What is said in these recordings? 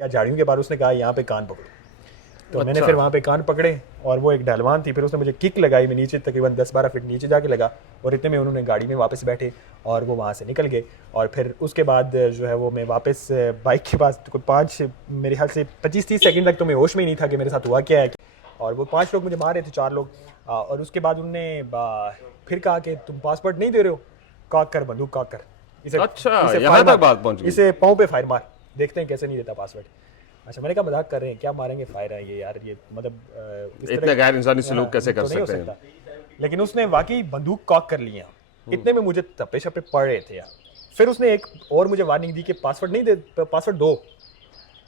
या झाड़ियों के पार, उसने कहा यहाँ पे कान पकड़ो। तो मैंने अच्छा। फिर वहाँ पे कान पकड़े और वो एक ढलवान थी, फिर उसने मुझे किक लगाई, मैं नीचे तकरीबन 10-12 फीट नीचे जाके लगा और इतने में उन्होंने गाड़ी में वापस बैठे और वो वहाँ से निकल गए। और फिर उसके बाद जो है वो मैं वापस बाइक के पास कोई 5 मेरे ख्याल से 25-30 सेकंड तक तो मैं होश में ही नहीं था कि मेरे साथ हुआ क्या है। और वो 5 लोग मुझे मार रहे थे, 4 लोग। और उसके बाद उन्होंने फिर कहा कि तुम पासपोर्ट नहीं दे रहे हो, काक कर बंदूक, काक कर इसे, अच्छा, इसे यहाँ फायर तक मार, बात पहुंच गई। इसे पाँव पे फायर मार, देखते हैं कैसे नहीं देता पासवर्ड। अच्छा, मैंने कहा मजाक कर रहे हैं क्या, मारेंगे फायर है ये यार, ये मतलब इस इतने गैर इंसानी सलूक हाँ, कैसे कर तो नहीं हो सकते हैं? सकता। लेकिन उसने वाकई बंदूक कॉक कर लिया। इतने में मुझे तप्पे शप्पे पड़ रहे थे यार। फिर उसने एक और मुझे वार्निंग दी कि पासवर्ड नहीं दे, पासवर्ड दो,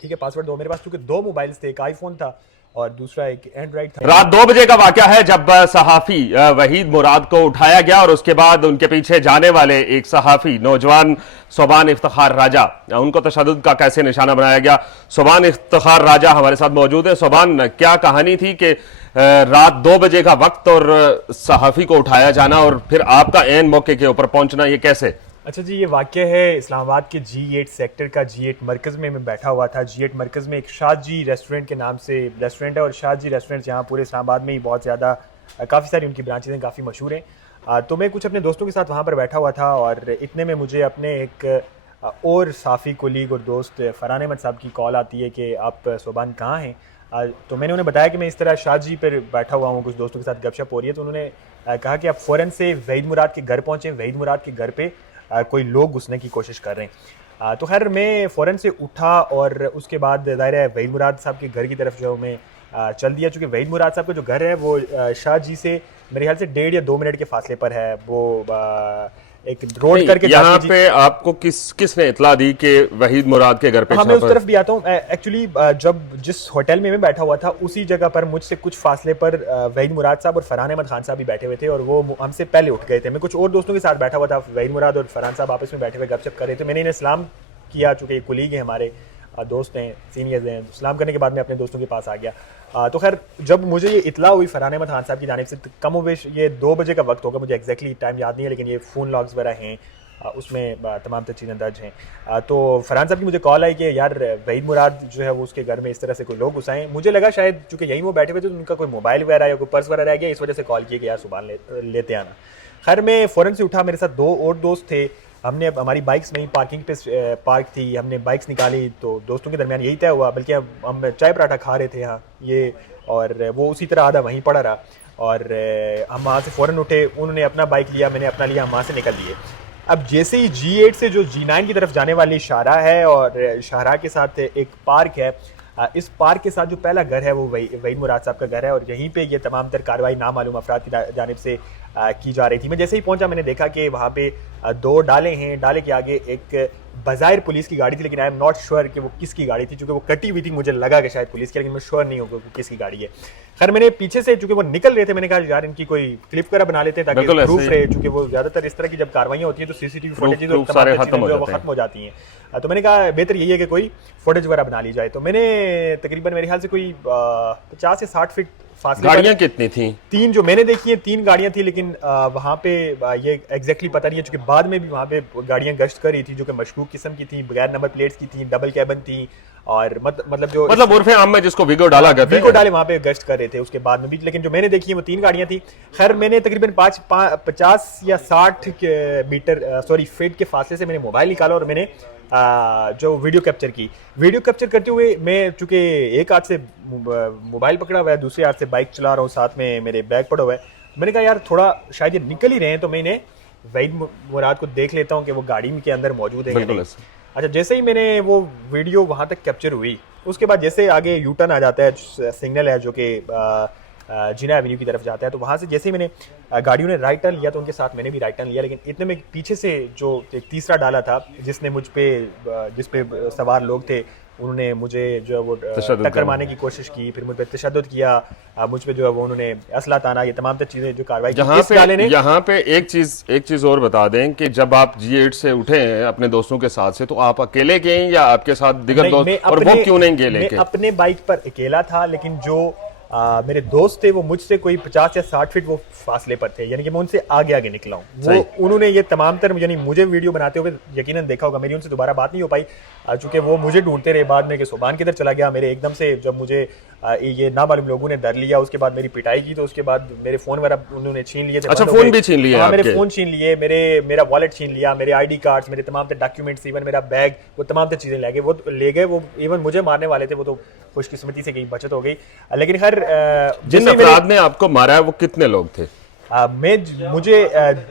ठीक है पासवर्ड दो। मेरे पास चूंकि 2 मोबाइल्स थे, एक आईफोन था और दूसरा एक एंड्रॉइड था। रात 2 बजे का वाकया है जब सहाफी वहीद मुराद को उठाया गया और उसके बाद उनके पीछे जाने वाले एक सहाफी नौजवान सोबान इफ्तिखार राजा, उनको तशद्दुद का कैसे निशाना बनाया गया। सोबान इफ्तिखार राजा हमारे साथ मौजूद है। सोबान, क्या कहानी थी कि रात 2 बजे का वक्त और सहाफी को उठाया जाना और फिर आपका ऐन मौके के ऊपर पहुंचना, ये कैसे? अच्छा जी, ये वाक़या है इस्लामाबाद के G8 सेक्टर का। G8 मरकज़ में मैं बैठा हुआ था। G8 मरकज़ में एक शाहजी रेस्टोरेंट के नाम से रेस्टोरेंट है और शाहजी रेस्टोरेंट यहाँ पूरे इस्लामाबाद में ही बहुत ज़्यादा, काफ़ी सारी उनकी ब्रांचेज हैं, काफ़ी मशहूर हैं। तो मैं कुछ अपने दोस्तों के साथ वहाँ पर बैठा हुआ था और इतने में मुझे अपने एक और साफ़ी कोलीग और दोस्त फ़रहान अहमद साहब की कॉल आती है कि आप सोबान कहाँ हैं। तो मैंने उन्हें बताया कि मैं इस तरह शाहजी पर बैठा हुआ हूँ, कुछ दोस्तों के साथ गपशप हो रही है। तो उन्होंने कहा कि आप फ़ौरन से वहीद मुराद के घर पहुँचें, वहीद मुराद के घर पे कोई लोग घुसने की कोशिश कर रहे हैं। तो खैर मैं फ़ौरन से उठा और उसके बाद ज़ाहिर है वहीद मुराद साहब के घर की तरफ जो मैं चल दिया। चूँकि वहीद मुराद साहब का जो घर है वो शाह जी से मेरे ख्याल से 1.5 या 2 मिनट के फासले पर है। वो एक रोड करके यहाँ जाती है। पे आपको किसने इतला दी कि वहीद मुराद के घर पे हाँ, मैं उस छापा? तरफ भी आता हूँ। एक्चुअली जब जिस होटल में मैं बैठा हुआ था उसी जगह पर मुझसे कुछ फासले पर वहीद मुराद साहब और फरहान अहमद खान साहब भी बैठे हुए थे और वो हमसे पहले उठ गए थे। मैं कुछ और दोस्तों के साथ बैठा हुआ था, वहीद मुराद और फरहान साहब आपस में बैठे हुए गपशप कर रहे थे। मैंने इन्हें सलाम किया, चूँकि कुलीग हैं हमारे, दोस्त हैं, सीनियर्स हैं। सलाम करने के बाद मैं अपने दोस्तों के पास आ गया। तो खैर जब मुझे ये इतला हुई फरहान अहमद खान साहब की जानिब से, कम व बेश ये 2 बजे का वक्त होगा, मुझे एग्जैक्टली टाइम याद नहीं है, लेकिन ये फ़ोन लॉग्स वगैरह हैं, उसमें तमाम तर चीज़ें दर्ज हैं। तो फरहान साहब की मुझे कॉल आई कि यार वहीद मुराद जो है वो उसके घर में इस तरह से कोई लोग घुसाएं। मुझे लगा शायद चूँकि यहीं वो बैठे हुए थे तो उनका कोई मोबाइल वगैरह या कोई पर्स वगैरह रह गया, इस वजह से कॉल किया कि यार सुबह लेते आना। खैर मैं फ़ौरन से उठा, मेरे साथ 2 और दोस्त थे। हमने हमारी बाइक्स में ही पार्किंग पे पार्क थी, हमने बाइक्स निकाली। तो दोस्तों के दरमियान यही तय हुआ, बल्कि हम चाय पराठा खा रहे थे यहाँ ये, और वो उसी तरह आधा वहीं पड़ा रहा। और हम वहाँ से फ़ौरन उठे, उन्होंने अपना बाइक लिया, मैंने अपना लिया, हम वहाँ से निकल लिए। अब जैसे ही G8 से जो G9 की तरफ जाने वाली शाहराह है और शाहराह के साथ एक पार्क है, इस पार्क के साथ जो पहला घर है वो वहीद मुराद साहब का घर है और यहीं पे ये तमाम तर कार्रवाई नामालूम अफराद की जानिब से की जा रही थी। मैं जैसे ही पहुंचा मैंने देखा कि वहाँ पे 2 डाले हैं, डाले के आगे एक बज़ाहिर पुलिस की गाड़ी थी, लेकिन आई एम नॉट श्योर कि वो किसकी गाड़ी थी। चूँकि वो कटी हुई थी, मुझे लगा कि शायद पुलिस की, लेकिन मैं श्योर नहीं हूँ कि किसकी गाड़ी है। खैर मैंने पीछे से, चूँकि वो निकल रहे थे, मैंने कहा यार इनकी कोई क्लिप वगैरह बना लेते हैं ताकि प्रूफ रहे। चूँकि वो ज़्यादातर इस तरह की जब कार्रवाइयाँ होती हैं तो CCTV फुटेज खत्म हो जाती हैं। तो मैंने कहा बेहतर यही है कि कोई फुटेज वगैरह बना ली जाए। तो मैंने तकरीबन मेरे ख्याल से कोई 50 से 60 फीट फासले। गाड़ियां कितनी थी? 3 जो मैंने देखी है, 3 गाड़ियां थी, लेकिन वहाँ पे ये एग्जैक्टली पता नहीं है, चूँकि बाद में भी वहाँ पे गाड़ियां गश्त कर रही थी जो कि मशकूक किस्म की थी, बगैर नंबर प्लेट्स की थी, डबल कैबिन थी और मतलब उर्फे आम में जिसको वीगो डाला कहते हैं, वीगो डाले वहाँ पे गश्त कर रहे थे उसके बाद में भी। लेकिन जो मैंने देखी है वो 3 गाड़ियां थी। खैर मैंने तकरीबन 50 या 60 फीट के फासले से मैंने मोबाइल निकाला और मैंने जो वीडियो कैप्चर करते हुए, मैं चूँकि एक हाथ से मोबाइल पकड़ा हुआ है, दूसरे हाथ से बाइक चला रहा हूँ, साथ में मेरे बैग पड़ा हुआ है। मैंने कहा यार थोड़ा शायद ये निकल ही रहे हैं, तो मैं इन्हें वहीद मुराद को देख लेता हूँ कि वो गाड़ी के अंदर मौजूद है। अच्छा, जैसे ही मैंने वो वीडियो वहाँ तक कैप्चर हुई, उसके बाद जैसे आगे यू टर्न आ जाता है, सिग्नल है जो कि जीना एवेन्यू की तरफ जाता है, तो वहाँ से जैसे ही मैंने गाड़ियों ने राइट टर्न लिया तो उनके साथ मैंने भी राइट टर्न लिया। लेकिन इतने में पीछे से जो एक तीसरा डाला था जिसने जिस पे सवार लोग थे, उन्होंने मुझे जो है वो टक्कर मारने की कोशिश की, फिर मुझ पर तशद्दुद किया, मुझ पे जो है वो उन्होंने असला ताना, ये तमाम चीज़ें जो कार्रवाई की। यहाँ पे एक चीज और बता दें कि जब आप G8 से उठे हैं अपने दोस्तों के साथ से, तो आप अकेले गए या आपके साथ दिगर दोस्त, और वो क्यों नहीं गए लेके? मैं अपने बाइक पर अकेला था, लेकिन जो मेरे दोस्त थे वो मुझसे कोई 50 या 60 फीट वो फासले पर थे, यानी कि मैं उनसे आगे आगे निकला हूँ। वो उन्होंने ये तमाम तर यानी मुझे वीडियो बनाते हुए यकीनन देखा होगा। मेरी उनसे दोबारा बात नहीं हो पाई चूँकि वो मुझे ढूंढते रहे। बाद में कि सुबान किधर चला गया, मेरे एकदम से जब मुझे ये नामालूम लोगों ने डर लिया, उसके बाद मेरी पिटाई की, तो उसके बाद मेरे फ़ोन वगैरह उन्होंने छीन लिए थे। अच्छा, फ़ोन भी छीन लिया? मेरे फ़ोन छीन लिए, मेरा वॉलेट छीन लिया, मेरे ID कार्ड्स, मेरे तमाम डॉक्यूमेंट्स, इवन मेरा बैग, वो तमाम चीज़ें ले गए। वो इवन मुझे मारने वाले थे, वो तो खुशकिस्मती से कहीं बचत हो गई। लेकिन खैर जिन अफराद ने आपको मारा है वो कितने लोग थे?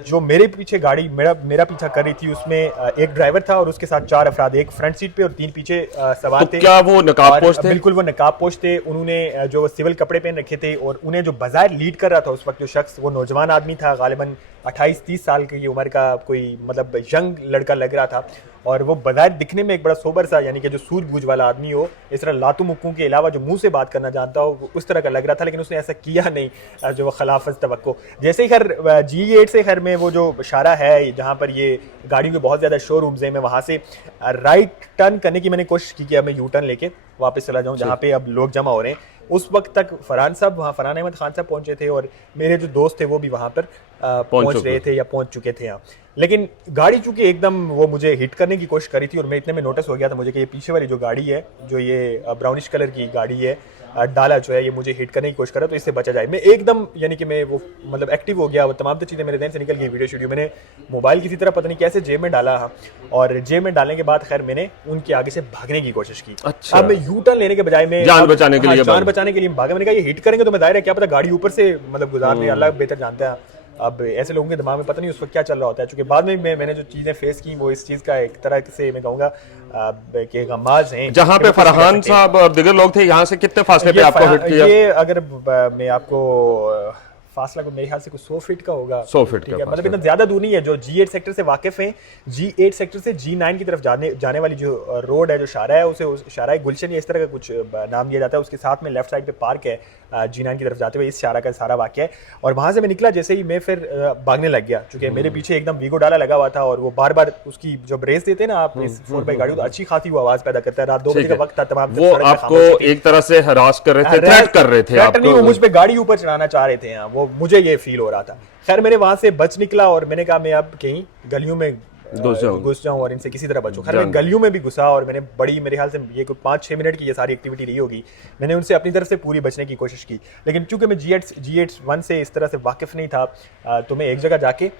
जो मेरे पीछे गाड़ी मेरा पीछा कर रही थी उसमें एक ड्राइवर था और उसके साथ 4 अफराद, एक फ्रंट सीट पे और 3 पीछे सवार थे। क्या वो नकाबपोश थे? बिल्कुल वो नकाबपोश थे। उन्होंने जो सिविल कपड़े पहन रखे थे और उन्हें जो बाजार लीड कर रहा था उस वक्त जो शख्स, वो नौजवान आदमी था, गालिबन 28-30 साल की उम्र का कोई मतलब यंग लड़का लग रहा था। और वो बाजार दिखने में एक बड़ा सोबर सा, यानी कि जो सूझबूझ वाला आदमी हो, इस तरह लातू मुक्कों के अलावा जो मुंह से बात करना जानता हो, उस तरह का लग रहा था। लेकिन उसने ऐसा किया नहीं जो खिलाफत तवक्को। जैसे ही खैर G8 से खैर में वो जो इशारा है जहाँ पर ये गाड़ियों के बहुत ज़्यादा शोरूम्स हैं, मैं वहाँ से राइट टर्न करने की मैंने कोशिश की कि अब मैं यू टर्न लेके वापस चला जाऊँ जहाँ पे अब लोग जमा हो रहे हैं। उस वक्त तक फरहान अहमद खान साहब पहुंचे थे और मेरे जो दोस्त थे वो भी वहाँ पर पहुंच रहे थे या पहुंच चुके थे यहाँ। लेकिन गाड़ी चूंकि एकदम वो मुझे हिट करने की कोशिश करी थी और मैं इतने में नोटिस हो गया था मुझे कि ये पीछे वाली जो गाड़ी है, जो ये ब्राउनिश कलर की गाड़ी है, डाला जो है, ये मुझे हिट करने की कोशिश करा तो इससे बचा जाए। मैं एकदम यानी कि मैं वो मतलब एक्टिव हो गया, वो तमाम चीज़ें मेरे ध्यान से निकल गई। वीडियो मैंने मोबाइल किसी तरह पता नहीं कैसे जेब में डाला और जेब में डालने के बाद खैर मैंने उनके आगे से भागने की कोशिश की। अच्छा। अब मैं यू टर्न लेने के बजाय मैं जान बचाने के लिए भागा। मैंने कहा ये हिट करेंगे तो मैं दायरा है, क्या पता गाड़ी ऊपर से मतलब गुजार ले, अल्लाह बेहतर जानता है। अब ऐसे लोगों के दिमाग में पता नहीं उस वक्त क्या चल रहा होता है। चूंकि बाद में मैंने जो चीज़ें फेस की वो इस चीज़ का एक तरह से मैं कहूँगा कि गमाज हैं। जहाँ पे फरहान साहब और दिगर लोग थे, यहाँ से कितने फासले पे आपको हिट किया? ये अगर मैं आपको फासला को मेरे ख्याल से कुछ 100 फीट का होगा। 100 फीट ठीक है, मतलब इतना ज्यादा दूर नहीं है। जो G8 सेक्टर से वाकिफ हैं, G8 सेक्टर से G9 की तरफ जाने वाली जो रोड है, जो शारा है, उसे शारा गुलशन या इस तरह का कुछ नाम दिया जाता है। उसके साथ में लेफ्ट साइड पे पार्क है G9 की तरफ जाते हुए, इस शारा का सारा वाक़या है। और वहाँ से मैं निकला, जैसे ही मैं फिर भागने लग गया, चूँकि मेरे पीछे एकदम वीगो डाला लगा हुआ था और वो बार बार उसकी जब रेस देते हैं ना आप इस 4x गाड़ी, तो अच्छी खासी वो आवाज़ पैदा करता है। रात 2 बजे का वक्त था, तमाम वो आपको एक तरह से हरास कर रहे थे, थ्रेट कर रहे थे आपको। वो मुझ पे गाड़ी ऊपर चढ़ाना चाह रहे थे, वो मुझे ये फील हो रहा था। खैर मैंने वहां से बच निकला और मैंने कहा मैं अब कहीं गलियों में घुस जाऊं और इनसे किसी तरह बचूं। खैर मैं गलियों में भी घुसा और मैंने बड़ी, मेरे ख्याल से ये कोई 5-6 मिनट की ये सारी एक्टिविटी रही होगी। मैंने उनसे अपनी तरफ से पूरी बचने की कोशिश की, लेकिन चूंकि मैं G8 से इस तरह से वाकिफ नहीं था, तो मैं एक जगह जाके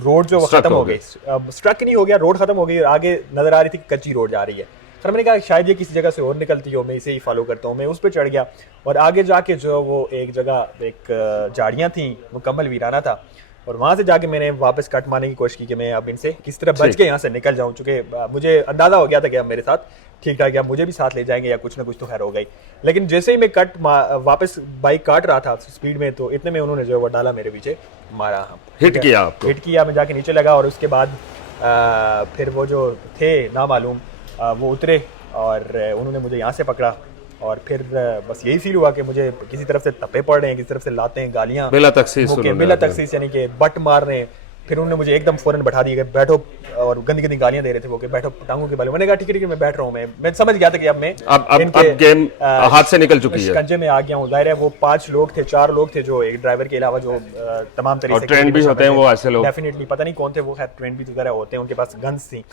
रोड जो खत्म हो गई, स्ट्रक नहीं हो गया, रोड खत्म हो गई और आगे नजर आ रही थी कच्ची रोड जा रही है। फिर मैंने कहा शायद ये किसी जगह से और निकलती हो, मैं इसे ही फॉलो करता हूँ। मैं उस पर चढ़ गया और आगे जाके जो वो एक जगह एक झाड़ियाँ थी, मुकम्मल वीराना था, और वहाँ से जाके मैंने वापस कट मारने की कोशिश की कि मैं अब इनसे किस तरह बच के यहाँ से निकल जाऊँ। चूँकि मुझे अंदाज़ा हो गया था कि अब मेरे साथ ठीक ठाक, या मुझे भी साथ ले जाएंगे या कुछ ना कुछ तो खैर हो गई। लेकिन जैसे ही मैं वापस बाइक काट रहा था स्पीड में, तो इतने में उन्होंने जो वो डाला मेरे पीछे, मारा, हिट किया आपको। हिट किया, मैं जाके नीचे लगा और उसके बाद फिर वो जो थे नामालूम वो उतरे और उन्होंने मुझे यहाँ से पकड़ा और फिर बस यही फील हुआ कि मुझे किसी तरफ से तपे पड़ रहे हैं, किसी तरफ से लाते हैं, गालियाँ बिला तखसीस यानी कि बट मार रहे हैं। फिर उन्होंने मुझे एकदम फौरन बैठा दिया, बैठो, और गंदी गंदी गालियां दे रहे थे वो कि बैठो टांगों के बाले। मैंने कहा ठीक है मैं बैठ रहा हूँ। मैं समझ गया था कि अब मैं अब गेम हाथ से निकल चुकी है, कंजे में आ गया हूँ। जाहिर है वो 4 लोग थे जो एक ड्राइवर के अलावा जो तमाम तरीके से ट्रेंड भी होते हैं वो ऐसे लोग, डेफिनेटली पता नहीं कौन थे वो, खैर ट्रेंड भी तो ज़रा होते हैं, उनके पास गन्स थी।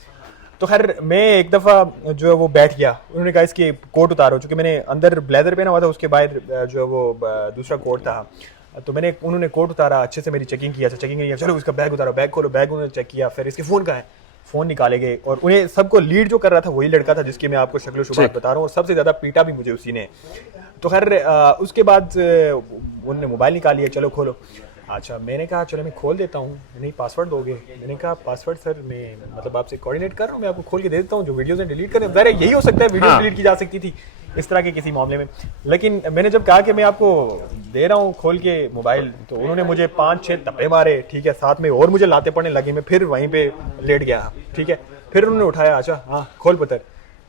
तो खैर मैं एक दफ़ा जो है वो बैठ गया। उन्होंने कहा इसकी कोट उतारो, चूँकि मैंने अंदर ब्लेजर पहना हुआ था, उसके बाहर जो है वो दूसरा कोट था। तो उन्होंने कोट उतारा, अच्छे से मेरी चेकिंग किया, चलो उसका बैग उतारो, बैग खोलो, बैग उन्होंने चेक किया, फिर इसके फ़ोन कहाँ है, फ़ोन निकाले गए। और उन्हें सबको लीड जो कर रहा था वही लड़का था जिसकी मैं आपको शक्ल शुबात बता रहा हूँ, और सबसे ज़्यादा पीटा भी मुझे उसी ने। तो खैर उसके बाद उन्होंने मोबाइल निकाल लिया, चलो खोलो। अच्छा, मैंने कहा चलो मैं खोल देता हूँ। नहीं, पासवर्ड दोगे? मैंने कहा पासवर्ड सर मैं मतलब आपसे कोऑर्डिनेट कर रहा हूँ, मैं आपको खोल के दे देता हूँ, जो वीडियोज़ हैं डिलीट करें। ज़रा यही हो सकता है, वीडियो डिलीट की जा सकती थी इस तरह के किसी मामले में। लेकिन मैंने जब कहा कि मैं आपको दे रहा हूँ खोल के मोबाइल, तो उन्होंने मुझे 5-6 तप्पे मारे, ठीक है, साथ में और मुझे लाते पड़ने लगे। मैं फिर वहीं पे लेट गया, ठीक है। फिर उन्होंने उठाया, अच्छा हाँ खोल पुत्र।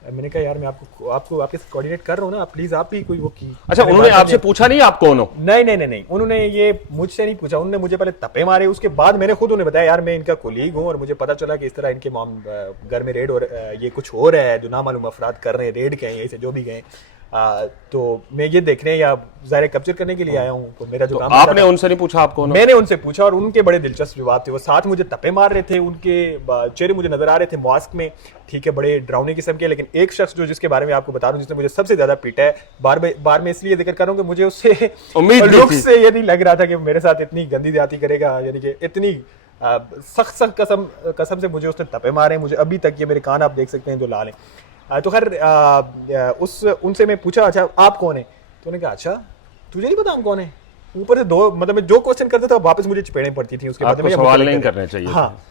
मैंने कहा यार मैं आपको आपके साथ कोऑर्डिनेट कर रहा हूँ ना, प्लीज आप भी कोई वो की। अच्छा, उन्होंने आपसे पूछा नहीं आप कौन हो? नहीं, उन्होंने ये मुझसे नहीं पूछा। उन्होंने मुझे पहले तपे मारे, उसके बाद मैंने खुद उन्हें बताया यार मैं इनका कोलीग हूँ और मुझे पता चला कि इस तरह इनके घर में रेड और ये कुछ हो रहा है, जो नामालूम अफराद कर रहे हैं, रेड के हैं, ऐसे जो भी गए। तो मैं ये देखने या ज़ाहिर कैप्चर करने के लिए आया हूँ। तो मेरा जो तो काम आपने उनसे नहीं पूछा आप कौन हो? मैंने उनसे पूछा और उनके बड़े दिलचस्प जवाब थे। वो साथ मुझे तपे मार रहे थे, उनके चेहरे मुझे नजर आ रहे थे मास्क में, ठीक है, बड़े डरावने किस्म के। लेकिन एक शख्स जो जिसके बारे में आपको बता रहा हूँ, जिसने मुझे सबसे ज्यादा पीटा है, बार में इसलिए जिक्र कर रहा हूँ कि मुझे उससे उम्मीद नहीं लुक थी। से ये नहीं लग रहा था कि मेरे साथ इतनी गंदी ज्यादती करेगा, यानी कि इतनी सख्त कसम से मुझे उसने तपे मारे। मुझे अभी तक ये मेरे कान आप देख सकते हैं जो लाल हैं। तो खैर उनसे मैं पूछा, अच्छा आप कौन है? तो उन्होंने कहा अच्छा तुझे नहीं पता हम कौन है? ऊपर से दो, मतलब मैं जो क्वेश्चन करता था वापस मुझे चपेड़े पड़ती थी। उसके बाद आपको सवाल नहीं करने चाहिए। हाँ,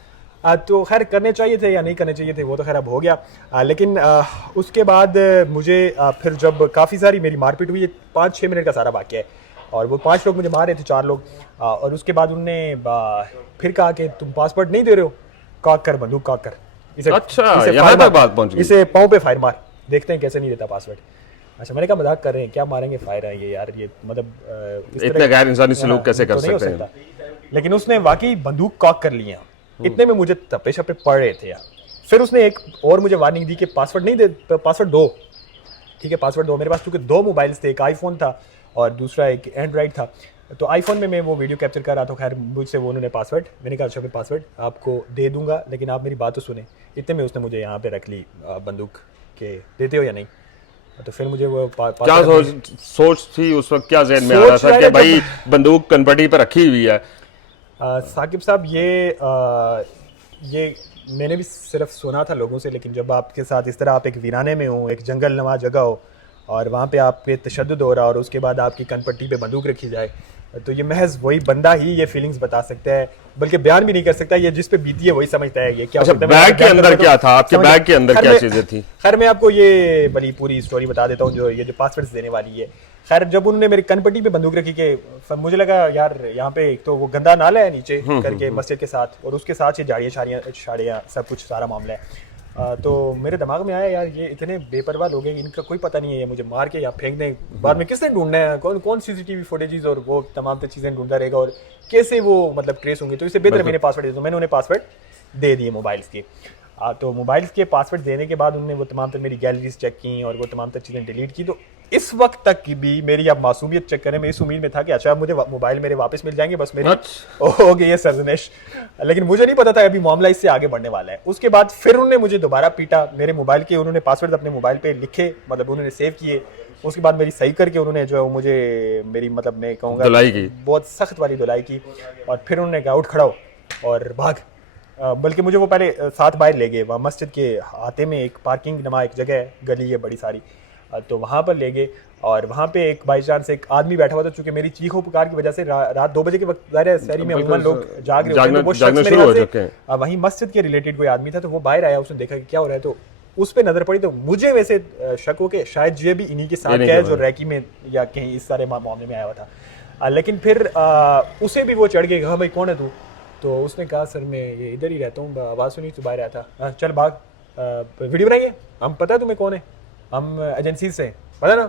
तो खैर करने चाहिए थे या नहीं करने चाहिए थे वो तो खैर अब हो गया। लेकिन उसके बाद मुझे फिर जब काफ़ी सारी मेरी मारपीट हुई, 5-6 मिनट का सारा वाक़या है, और वो 5 लोग मुझे मार रहे थे, 4 लोग। और उसके बाद उनने फिर कहा कि तुम पासपोर्ट नहीं दे रहे हो, काक कर, बंदूक काक कर। अच्छा, यहाँ तक बात पहुंच गई। इसे पाँव पे फायर मार, देखते हैं कैसे नहीं देता पासवर्ड। अच्छा, मैंने कहा मजाक कर रहे हैं क्या, मारेंगे फायर है ये यार, ये मतलब इतने गैर इंसानी सलूक कैसे कर सकते हैं? लेकिन उसने वाकई बंदूक कॉक कर लिया। इतने में मुझे तपे शपे पड़ रहे थे यार। फिर उसने एक और मुझे वार्निंग दी कि पासवर्ड नहीं दे, पासवर्ड दो, ठीक है पासवर्ड दो। मेरे पास चूंकि 2 मोबाइल्स थे, एक आईफोन था और दूसरा एक एंड्रॉइड था। तो आईफोन में मैं वो वीडियो कैप्चर कर रहा था। खैर मुझसे वो उन्होंने पासवर्ड, मैंने कहा अच्छा फिर पासवर्ड आपको दे दूंगा, लेकिन आप मेरी बात तो सुने। इतने में उसने मुझे यहाँ पे रख ली बंदूक के, देते हो या नहीं? तो फिर मुझे वो क्या सोच थी उस वक्त, क्या ज़हन में आ रहा था कि भाई बंदूक कनपटी पर रखी हुई है? साकिब साहब ये मैंने भी सिर्फ सुना था लोगों से, लेकिन जब आपके साथ इस तरह आप एक वीराने में हो, एक जंगल नुमा जगह हो, और वहाँ पे आप पे तशद्दुद हो रहा और उसके बाद आपकी कनपट्टी पे बंदूक रखी जाए, तो ये महज वही बंदा ही ये फीलिंग्स बता सकता है, बल्कि बयान भी नहीं कर सकता। ये जिस पे बीती है वही समझता है ये क्या। अच्छा, बैग के अंदर क्या था? आपके बैग के अंदर क्या चीजें थी? खैर मैं आपको ये बड़ी पूरी स्टोरी बता देता हूँ, जो ये जो पासवर्ड्स देने वाली है। खैर जब उन्होंने मेरी कनपट्टी पे बंदूक रखी के, मुझे लगा यार यहाँ पे एक तो वो गंदा नाला है नीचे करके मस्जिद के साथ, और उसके साथ ये झाड़ियाँ शाड़ियाँ सब कुछ सारा मामला है। तो मेरे दिमाग में आया यार ये इतने बेपरवाह लोग हैं, इनका कोई पता नहीं है, ये मुझे मार के या फेंक दें, बाद में किसने ढूंढना है, कौन सीसीटीवी फुटेजेस और वो तमाम चीज़ें ढूंढता रहेगा, और कैसे वो मतलब ट्रेस होंगी। तो इससे बेहतर मैंने पासवर्ड दे दिया। मैंने उन्हें पासवर्ड दे दिए मोबाइल्स के। तो मोबाइल्स के पासवर्ड देने के बाद उन्होंने वो तमाम तर मेरी गैलरीज चेक की और वो तमाम तर चीज़ें डिलीट की। तो इस वक्त तक की भी मेरी अब मासूमियत चेक करें, मैं इस उम्मीद में था कि अच्छा अब मुझे मोबाइल मेरे वापस मिल जाएंगे, बस मेरी हो गई है सरजनिश। लेकिन मुझे नहीं पता था अभी मामला इससे आगे बढ़ने वाला है। उसके बाद फिर उन्होंने मुझे दोबारा पीटा। मेरे मोबाइल के उन्होंने पासवर्ड अपने मोबाइल पे लिखे, मतलब उन्होंने सेव किए। उसके बाद मेरी सही करके उन्होंने जो है मुझे मेरी मतलब मैं कहूँगा बहुत सख्त वाली धुलाई की, और फिर उन्होंने कहा उठ खड़ा हो और भाग। बल्कि मुझे वो पहले साथ बाहर ले गए, वहाँ मस्जिद के हाथे में एक पार्किंग नमा एक जगह है, गली है बड़ी सारी, तो वहाँ पर ले गए। और वहाँ पे एक बाई चांस एक आदमी बैठा हुआ था, चूंकि मेरी चीखों पुकार की वजह से रात 2 बजे के वक्त ज़ाहिर शहरी में अमूमन लोग जाग रहे होते हैं, तो वो शख्स मेरे ख्याल से वहीं मस्जिद के रिलेटेड कोई आदमी था। तो वो बाहर आया, उसने देखा कि क्या हो रहा है, तो उस पर नजर पड़ी। तो मुझे वैसे शक हो कि शायद ये भी इन्हीं के साथ क्या है जो रैकी में या कहीं इस सारे मामले में आया हुआ था। लेकिन फिर उसे भी वो चढ़ गए, हाँ भाई कौन है तू? तो उसने कहा सर मैं ये इधर ही रहता हूँ, आवाज़ सुनी तो बाहर आया था। चल भाग, वीडियो बनाइए, हम पता है तुम्हें कौन है, हम एजेंसी से, पता ना।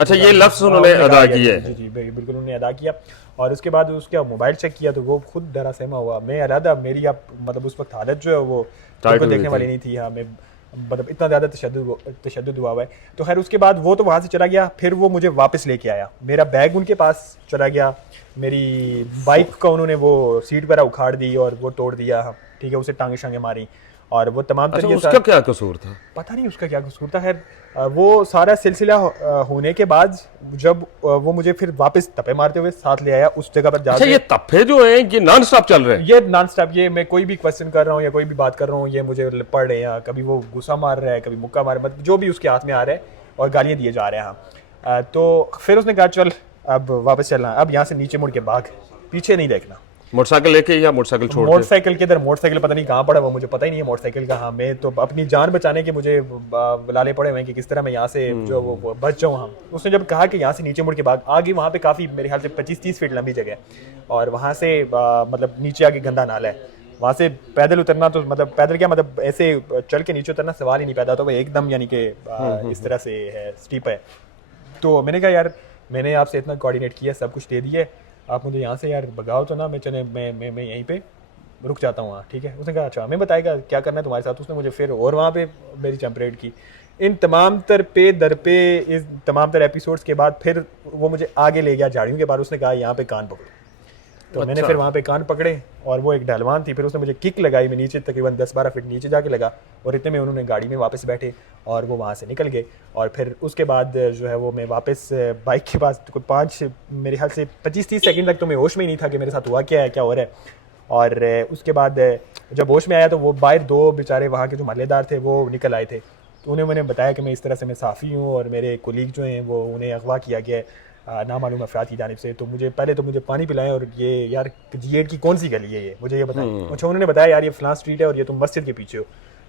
अच्छा, ये लफ्ज़ उन्होंने अदा किए? जी जी बिल्कुल उन्होंने अदा किया। और उसके बाद उसका मोबाइल चेक किया तो वो खुद डरा सहमा हुआ। मैं अरादा मेरी आप मतलब उस वक्त हालत जो है वो देखने वाली नहीं थी। हाँ, मैं मतलब इतना ज़्यादा तशद्दुद हुआ है। तो खैर उसके बाद वो तो वहाँ से चला गया, फिर वो मुझे वापस लेके आया, मेरा बैग उनके पास चला गया, मेरी बाइक का उन्होंने वो सीट वगैरह उखाड़ दी और वो तोड़ दिया, ठीक है, उसे टांगे शांगे मारी और वो तमाम तरीके से। उसका क्या कसूर था? पता नहीं उसका क्या कसूर था। खैर वो सारा सिलसिला होने के बाद जब वो मुझे फिर वापस तपे मारते हुए साथ ले आया उस जगह पर जाके। अच्छा, ये तपे जो हैं ये नॉन स्टॉप चल रहे हैं? ये नॉन स्टॉप, ये मैं कोई भी क्वेश्चन कर रहा हूँ या कोई भी बात कर रहा हूँ, ये मुझे पढ़ रहे हैं, कभी वो गुस्सा मार रहा है, कभी मुक्का मार, मतलब जो भी उसके हाथ में आ रहा है, और गालियाँ दिए जा रहे हैं। तो फिर उसने कहा चल अब वापस चलना, अब यहाँ से नीचे मुड़ के भाग, पीछे नहीं देखना। मोटरसाइकिल लेके या मोटरसाइकिल छोड़? मोटरसाइकिल के इधर, मोटरसाइकिल पता नहीं कहाँ पड़ा वो, मुझे पता ही नहीं है मोटरसाइकिल का। हाँ, मैं तो अपनी जान बचाने के मुझे लाले पड़े हुए कि किस तरह मैं यहाँ से जो वो बच जाऊँ। हाँ, उसने जब कहा कि यहाँ से नीचे मुड़ के भाग, आगे वहाँ पे काफ़ी मेरे ख्याल से 25-30 फीट लंबी जगह है, और वहाँ से मतलब नीचे आगे गंदा नाला है, वहाँ से पैदल उतरना तो मतलब पैदल क्या मतलब ऐसे चल के नीचे उतरना सवाल ही नहीं पैदा, तो वह एकदम यानी कि इस तरह से है, स्टीप है। तो मैंने कहा यार मैंने आपसे इतना कोऑर्डिनेट किया, सब कुछ दे दिया, आप मुझे यहाँ से यार भगाओ तो ना, मैं चले मैं यहीं पे रुक जाता हूँ वहाँ, ठीक है। उसने कहा अच्छा हमें बताएगा क्या करना है तुम्हारे साथ। उसने मुझे फिर और वहाँ पे मेरी चंपरेट की इन तमाम तर पे दर पे इस तमाम तर एपिसोड्स के बाद फिर वो मुझे आगे ले गया झाड़ियों के बाद, उसने कहा यहाँ पे कान पकड़ो। तो मैंने फिर वहाँ पे कान पकड़े और वो एक ढलवान थी, फिर उसने मुझे किक लगाई, मैं नीचे तकरीबन 10-12 फीट नीचे जाके लगा और इतने में उन्होंने गाड़ी में वापस बैठे और वो वहाँ से निकल गए। और फिर उसके बाद जो है वो मैं वापस बाइक के पास कोई 5 मेरे ख्याल से 25-30 सेकंड तक तो मैं होश में ही नहीं था कि मेरे साथ हुआ क्या है, क्या हो रहा है। और उसके बाद जब होश में आया तो वो बाहर 2 बेचारे वहाँ के जो महल्लेदार थे वो निकल आए थे, तो उन्हें मैंने बताया कि मैं इस तरह से मैं साफ़ी हूँ और मेरे कोलीग जो हैं वो उन्हें अगवा किया गया है नामालूम अफराद की जानिब से। तो मुझे पहले तो मुझे पानी पिलाएं और ये यार G8 की कौन सी गली है ये मुझे ये बताएं। अच्छा उन्होंने बताया यार ये फलां स्ट्रीट है और ये तुम मस्जिद के पीछे हो।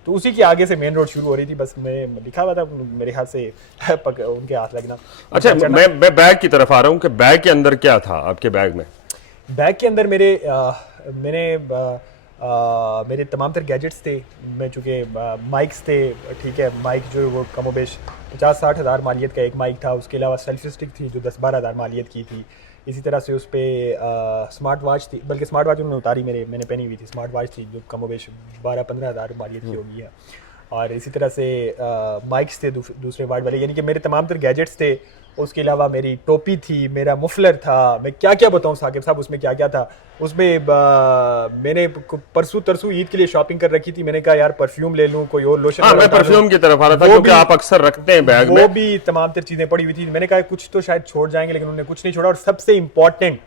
तो उसी के आगे से मेन रोड शुरू हो रही थी, बस मैं लिखा हुआ था मेरे ख्याल से उनके हाथ लगना। अच्छा मैं बैग की तरफ आ रहा हूँ कि बैग के अंदर क्या था आपके बैग में? बैग के अंदर मेरे तमाम तर गैजेट्स थे। मैं चूँकि माइक्स थे, ठीक है, माइक जो वो कमोबेश 50-60 हज़ार मालियत का एक माइक था, उसके अलावा सेल्फी स्टिक थी जो 10-12 हज़ार मालियत की थी। इसी तरह से उस पर स्मार्ट वॉच थी, बल्कि स्मार्ट वॉच उन्होंने उतारी मैंने पहनी हुई थी, स्मार्ट वॉच थी जो कमोबेश 12-15 हज़ार मालियत की होगी है। और इसी तरह से माइक्स थे दूसरे वार्ड वाले, यानी कि मेरे तमाम तर गैजेट्स थे। उसके अलावा मेरी टोपी थी, मेरा मुफलर था, मैं क्या क्या बताऊं साकिब साहब उसमें क्या क्या था। उसमें मैंने परसों तरसों ईद के लिए शॉपिंग कर रखी थी, मैंने कहा यार परफ्यूम ले लूं, कोई और लोशन। हाँ, मैं परफ्यूम की तरफ आ रहा था क्योंकि आप अक्सर रखते हैं बैग में। वो भी तमाम तर चीज़ें पड़ी हुई थी, मैंने कहा कुछ तो शायद छोड़ जाएंगे, लेकिन उन्होंने कुछ नहीं छोड़ा। और सबसे इंपॉर्टेंट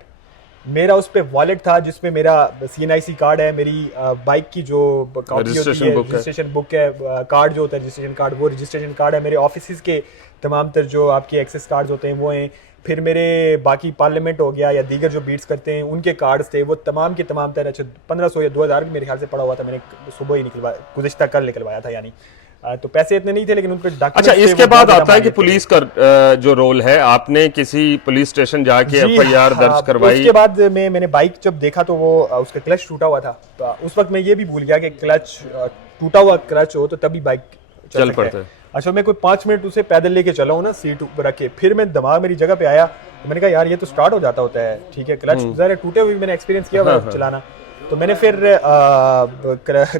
मेरा उस पर वॉलेट था जिसमें मेरा CNIC कार्ड है, मेरी बाइक की जो कॉपी होती है, रजिस्ट्रेशन बुक है, कार्ड जो होता है रजिस्ट्रेशन कार्ड, वो रजिस्ट्रेशन कार्ड है। मेरे ऑफिस के तमाम तर जो आपके एक्सेस कार्ड्स होते हैं वो हैं। फिर मेरे बाकी पार्लियामेंट हो गया या दीगर जो बीट्स करते हैं उनके कार्ड्स थे, वो तमाम के तमाम तर। अच्छा 1500 या 2000 मेरे ख्याल से पड़ा हुआ था, मैंने सुबह ही गुज़िश्ता कल निकलवाया था, यानी तो पैसे इतने नहीं थे लेकिन उन पर अच्छा इसके बाद आता है कि पुलिस का जो रोल है, आपने किसी पुलिस स्टेशन जाके FIR दर्ज करवाई। उसके बाद मैंने बाइक जब देखा तो वो उसका क्लच टूटा हुआ था। तो उस वक्त मैं ये भी भूल गया कि क्लच टूटा हुआ क्लच हो तो तभी बाइक चल पड़ता है। अच्छा मैं कोई 5 मिनट उसे पैदल लेके चला हूँ ना सीट ऊपर रख के, फिर मैं दिमाग मेरी जगह पे आया तो मैंने कहा यार ये तो स्टार्ट हो जाता होता है, ठीक है, क्लच ज़रा टूटे हुए मैंने एक्सपीरियंस किया हुआ चलाना। तो मैंने फिर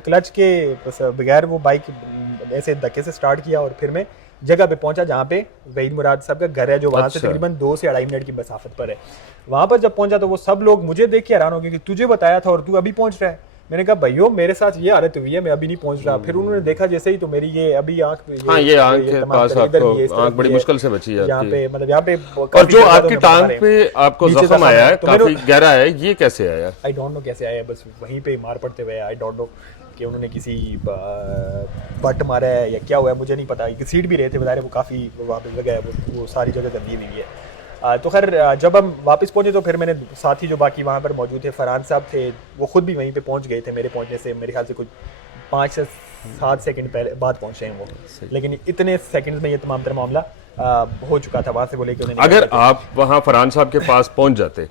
क्लच के बगैर वो बाइक ऐसे धक्के से स्टार्ट किया और फिर मैं जगह पे पहुंचा जहाँ पे वहीद मुराद साहब का घर है, जो वहाँ से तकरीबन 2 से 2.5 मिनट की मसाफत पर है। वहाँ पर जब पहुंचा तो वो सब लोग मुझे देख के हैरान हो गए कि तुझे बताया था और तू अभी पहुंच रहा है। मैंने कहा भाइयों मेरे साथ ये हालत हुई है, मैं अभी नहीं पहुंच रहा। फिर उन्होंने देखा जैसे ही तो मेरी ये अभी आंख, ये आंख के पास आपको आंख बड़ी मुश्किल से बची है यहाँ पे, मतलब यहाँ पे। और जो आपकी टांग पे आपको जख्म आया है काफी गहरा है, ये कैसे आया? आई डोंट नो कैसे आया, बस वहीं पे मार पड़ते हुए। आई डोंट नो कि उन्होंने किसी बट मारा है या क्या हुआ है, मुझे नहीं पता। सीट भी रहे थे बताए, वो काफ़ी वहाँ पे जगह है, वो सारी जगह गंदी हुई है। तो खैर जब हम वापस पहुंचे तो फिर मैंने साथी जो बाकी वहाँ पर मौजूद थे, फरहान साहब थे, वो खुद भी वहीं पे पहुंच गए थे मेरे पहुंचने से मेरे ख्याल से कुछ 5 से 7 सेकंड पहले बाद पहुंचे हैं वो। लेकिन इतने सेकंड्स में ये तमाम तर मामला हो चुका था वहाँ से बोले कि अगर आप वहाँ फरहान साहब के पास पहुँच जाते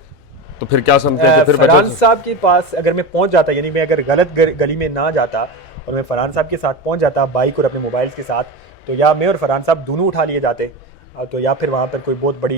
तो फिर क्या समझते थे? फिर फरहान साहब के पास अगर मैं पहुँच जाता, यानी मैं अगर गलत गली में ना जाता और मैं फरहान साहब के साथ पहुँच जाता बाइक और अपने मोबाइल के साथ, तो या मैं और फरहान साहब दोनों उठा लिए जाते, तो या फिर वहाँ पर कोई बहुत बड़ी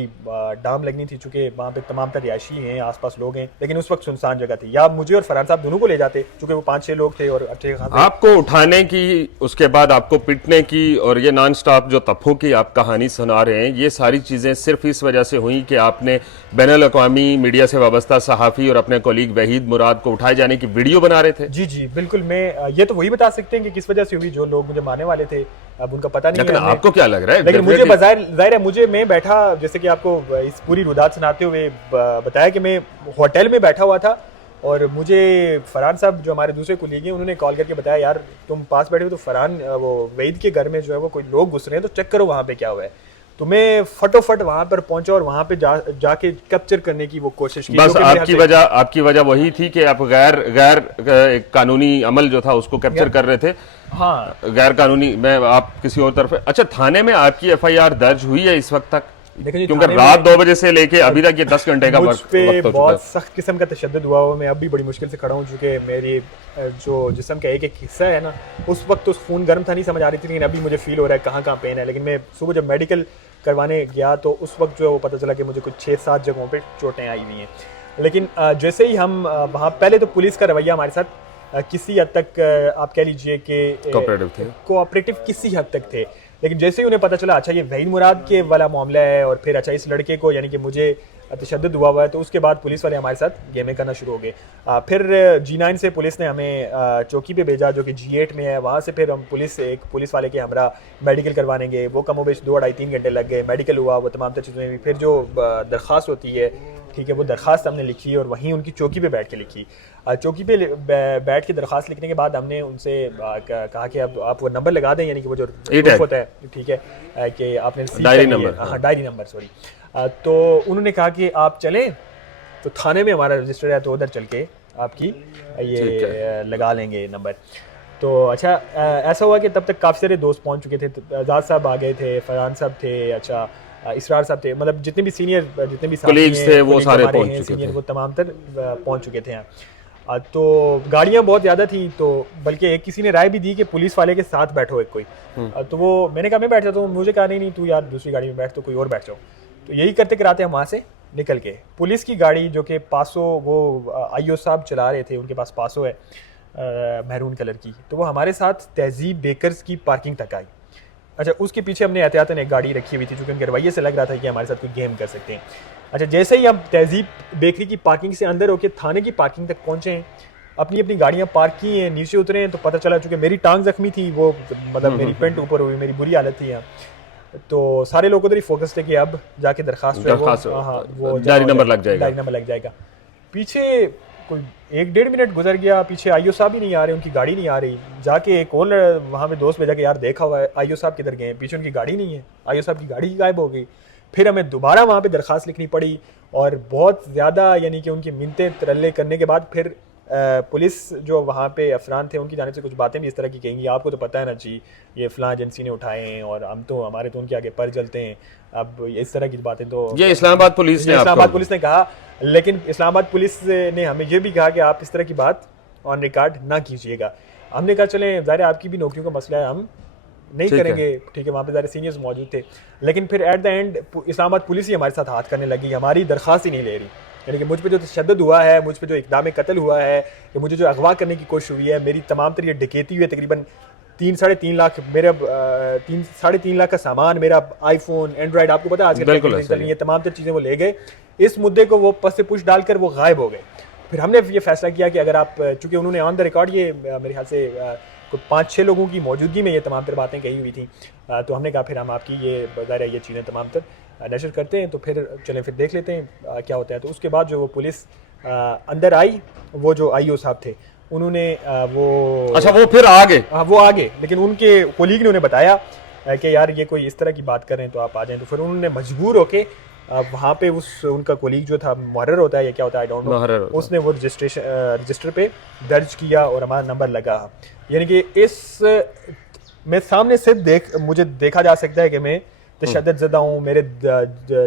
डाम लगनी थी, चूँकि वहाँ पे तमाम तर रिहायशी हैं, आसपास लोग हैं, लेकिन उस वक्त सुनसान जगह थी। या मुझे और फरहान साहब दोनों को ले जाते, चूँकि वो 5-6 लोग थे और अच्छे खासे। आपको उठाने की, उसके बाद आपको पिटने की और ये नॉन स्टॉप जो तफों की आप कहानी सुना रहे हैं, ये सारी चीज़ें सिर्फ इस वजह से हुई कि आपने बैनुल अक़वामी मीडिया से वाबस्ता सहाफ़ी और अपने कोलीग वहीद मुराद को उठाए जाने की वीडियो बना रहे थे? जी जी बिल्कुल। मैं ये तो वही बता सकते हैं कि किस वजह से हुई। जो लोग मुझे मारने वाले थे अब उनका पता नहीं, लेकिन आपको क्या लग रहा है? लेकिन मुझे जाहिर है, मुझे मैं बैठा, जैसे कि आपको इस पूरी रुदात सुनाते हुए बताया कि मैं होटल में बैठा हुआ था और मुझे फरहान साहब जो हमारे दूसरे कुलीग हैं उन्होंने कॉल करके बताया यार तुम पास बैठे हो तो फरहान वो वहीद के घर में जो है वो कोई लोग घुस रहे हैं, तो चेक करो वहाँ पे क्या हुआ है। तो मैं फटोफट वहाँ पर पहुंचा और वहाँ पे जाके कैप्चर करने की वो कोशिश की। बस आपकी वजह वही थी कि आप गैर कानूनी अमल जो था उसको कैप्चर कर रहे थे। हाँ, गैर कानूनी में आप किसी और तरफ। अच्छा, थाने में आपकी FIR दर्ज हुई है इस वक्त तक? क्योंकि रात 2 बजे से लेके अभी तक ये 10 घंटे का वक्त हो बहुत सख्त किस्म का तशद्दुद हुआ हुआ। मैं अभी बड़ी मुश्किल से खड़ा हूँ, चूँकि मेरी जो जिस्म का एक हिस्सा है ना, उस वक्त तो खून गर्म था, नहीं समझ आ रही थी, लेकिन अभी मुझे फील हो रहा है कहाँ पेन है। लेकिन मैं सुबह जब मेडिकल करवाने गया तो उस वक्त जो है वो पता चला कि मुझे कुछ 6-7 जगहों पे चोटें आई हुई हैं। लेकिन जैसे ही हम वहाँ, पहले तो पुलिस का रवैया हमारे साथ किसी हद तक आप कह लीजिए कि कोऑपरेटिव किसी हद तक थे। लेकिन जैसे ही उन्हें पता चला अच्छा ये वहीद मुराद के वाला मामला है और फिर अच्छा इस लड़के को यानी कि मुझे तशद्दुद हुआ है, तो उसके बाद पुलिस वाले हमारे साथ गेमें करना शुरू हो गए। फिर G9 से पुलिस ने हमें चौकी पे भेजा जो कि G8 में है। वहाँ से फिर हम एक पुलिस वाले के हमरा मेडिकल करवाने गए। वो कमोबेश 2-2.5-3 घंटे लग गए। मेडिकल हुआ, वो तमाम चीज़ें हुई। फिर जो दरख्वास्त होती है, ठीक है, वो दरख्वास्त हमने लिखी और वहीं उनकी चौकी पे बैठ के लिखी। चौकी पे बैठ के दरख्वास्त लिखने के बाद हमने उनसे कहा कि अब आप वो नंबर लगा दें, यानी कि वो जो होता है, ठीक है, कि आपने डायरी नंबर, हाँ डायरी नंबर, सॉरी। तो उन्होंने कहा कि आप चलें तो थाने में हमारा रजिस्टर है, तो उधर चल के आपकी ये लगा लेंगे नंबर। तो अच्छा ऐसा हुआ कि तब तक काफ़ी सारे दोस्त पहुंच चुके थे। आज़ाद साहब आ गए थे, फरहान साहब थे, अच्छा इसरार साहब थे, मतलब जितने भी सीनियर जितने भी कलीग्स थे वो सारे पहुंच चुके थे, वो तमाम तर पहुंच चुके थे यहाँ। तो गाड़ियाँ बहुत ज़्यादा थी, तो बल्कि एक किसी ने राय भी दी कि पुलिस वाले के साथ बैठो एक कोई। तो वो मैंने कहा मैं बैठ जाता हूँ, मुझे कहा नहीं तू यार दूसरी गाड़ी में बैठ, तो कोई और बैठ जाओ। तो यही करते कराते हम वहाँ से निकल के पुलिस की गाड़ी जो कि पासो वो आईओ साहब चला रहे थे, उनके पास पासो है मैरून कलर की, तो वो हमारे साथ तहजीब बेकर्स की पार्किंग तक आई। अच्छा उसके पीछे हमने एहतियातन एक गाड़ी रखी हुई थी, क्योंकि उनके रवैये से लग रहा था कि हमारे साथ कोई गेम कर सकते हैं। अच्छा जैसे ही हम तहजीब बेकरी की पार्किंग से अंदर होके थाने की पार्किंग तक पहुँचे हैं, अपनी अपनी गाड़ियाँ पार्क की हैं, नीचे उतरे हैं, तो पता चला चूँकि मेरी टांग जख्मी थी, वो मतलब मेरी पेंट ऊपर हुई, मेरी बुरी हालत थी यहाँ। तो सारे लोग उधर ही फोकस थे कि अब जाके दरखास्त वो डायरी नंबर लग जाएगा। पीछे कोई 1-1.5 मिनट गुजर गया, पीछे आईओ साहब ही नहीं आ रहे, उनकी गाड़ी नहीं आ रही। जाके एक और वहाँ पे दोस्त भेजा कि यार देखा हुआ है आईओ साहब किधर गए, पीछे उनकी गाड़ी नहीं है, आईओ साहब की गाड़ी गायब हो गई। फिर हमें दोबारा वहाँ पे दरखास्त लिखनी पड़ी और बहुत ज़्यादा यानी कि उनकी मिन्नतें तरल्ले करने के बाद फिर पुलिस जो वहाँ पे अफसरान थे उनकी जानिब से कुछ बातें भी इस तरह की कहेंगी, आपको तो पता है ना जी ये फ़लाँ एजेंसी ने उठाए हैं और हम तो हमारे तो उनके आगे पर चलते हैं। अब इस तरह की बातें तो ये इस्लामाबाद पुलिस ने कहा, लेकिन इस्लामाबाद पुलिस ने हमें ये भी कहा कि आप इस तरह की बात ऑन रिकॉर्ड ना कीजिएगा। हमने कहा चलें ज़ाहिर आपकी भी नौकरियों का मसला है, हम नहीं करेंगे, ठीक है। वहाँ पे ज़्यादा सीनियर्स मौजूद थे, लेकिन फिर at the end Islamabad police ही हमारे साथ हाथ करने लगी, हमारी दरख्वास्त ही नहीं ले रही। यानी कि मुझ पे जो तशद्दुद हुआ है, मुझ पे जो इक़दाम कत्ल हुआ है, कि मुझे जो अगवा करने की कोशिश हुई है, मेरी तमाम तरह डकैती हुई है, तकरीबन 3-3.5 लाख, मेरा 3-3.5 लाख का सामान, मेरा आईफोन, एंड्रॉयड, आपको पता है आजकल ये तमाम तरह चीज़ें वो ले गए। इस मुद्दे को वो पस से पुश डालकर वो गायब हो गए। फिर हमने ये फैसला किया कि अगर आप, चूँकि उन्होंने ऑन द रिकॉर्ड ये मेरे ख्याल से 5-6 लोगों की मौजूदगी में ये तमाम तर बातें कही हुई थी, तो हमने कहा फिर हम आपकी ये चीज़ें तमाम तर नशर करते हैं, तो फिर चलें फिर देख लेते हैं क्या होता है। तो उसके बाद जो वो पुलिस अंदर आई, वो जो आईओ साहब थे उन्होंने अच्छा वो फिर आ गए, हाँ वो आ गए, लेकिन उनके कोलीग ने उन्हें बताया कि यार ये कोई इस तरह की बात कर रहे हैं तो आप आ जाएं। तो फिर उन्होंने मजबूर होके वहाँ पे उनका कोलीग जो था, मुहर्रर होता है या क्या होता है आई डोंट नो, उसने वो रजिस्टर पे दर्ज किया और हमारा नंबर लगा। यानी कि इस मैं सामने से मुझे देखा जा सकता है कि मैं तशद्दुद ज़दा हूँ, मेरे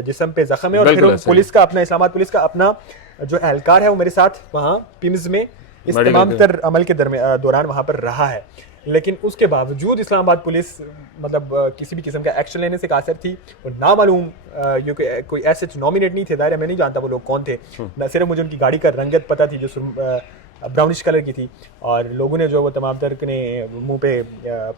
जिस्म पे जख्म है, और फिर पुलिस का अपना, इस्लामाबाद पुलिस का अपना जो एहलकार है वो मेरे साथ वहाँ पिम्स में इस तमाम तर अमल के दौरान वहाँ पर रहा है। लेकिन उसके बावजूद इस्लामाबाद पुलिस मतलब किसी भी किस्म का एक्शन लेने से कासर थी। और नामालूम कोई ऐसे नॉमिनेट नहीं थे, दायरा मैं नहीं जानता वो लोग कौन थे, न सिर्फ मुझे उनकी गाड़ी का रंगत पता थी जो ब्राउनिश कलर की थी, और लोगों ने जो वो तमाम तर ने मुंह पे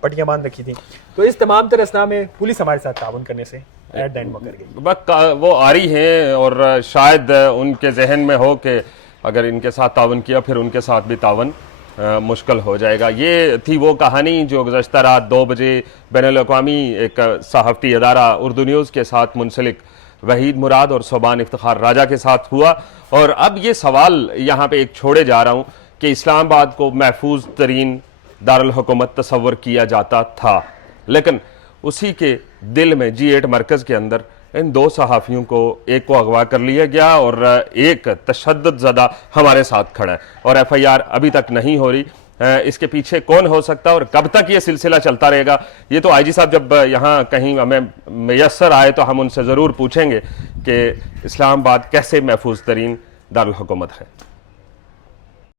पट्टियाँ बांध रखी थी। तो इस तमाम तर असना में पुलिस हमारे साथ ताउन करने से एट द एंड कर गई। बस वो आ रही हैं और शायद उनके जहन में हो कि अगर इनके साथ तावन किया फिर उनके साथ भी तावन मुश्किल हो जाएगा। ये थी वो कहानी जो गुज़श्ता रात 2 बजे बैनुल-अक़वामी एक सहाफ़ती अदारा उर्दू न्यूज़ के साथ मुंसलिक वहीद मुराद और सोबान इफ्तिखार राजा के साथ हुआ। और अब ये सवाल यहाँ पे एक छोड़े जा रहा हूँ कि इस्लामाबाद को महफूज तरीन दारुल हुकूमत तस्वर किया जाता था, लेकिन उसी के दिल में G8 मरकज़ के अंदर इन 2 सहाफ़ियों को, एक को अगवा कर लिया गया और एक तशद्दुद ज़दा हमारे साथ खड़ा है और FIR अभी तक नहीं हो रही। इसके पीछे कौन हो सकता है और कब तक ये सिलसिला चलता रहेगा, ये तो IG साहब जब यहाँ कहीं हमें मैसर आए तो हम उनसे ज़रूर पूछेंगे कि इस्लामाबाद कैसे महफूज तरीन दारुल हुकूमत है।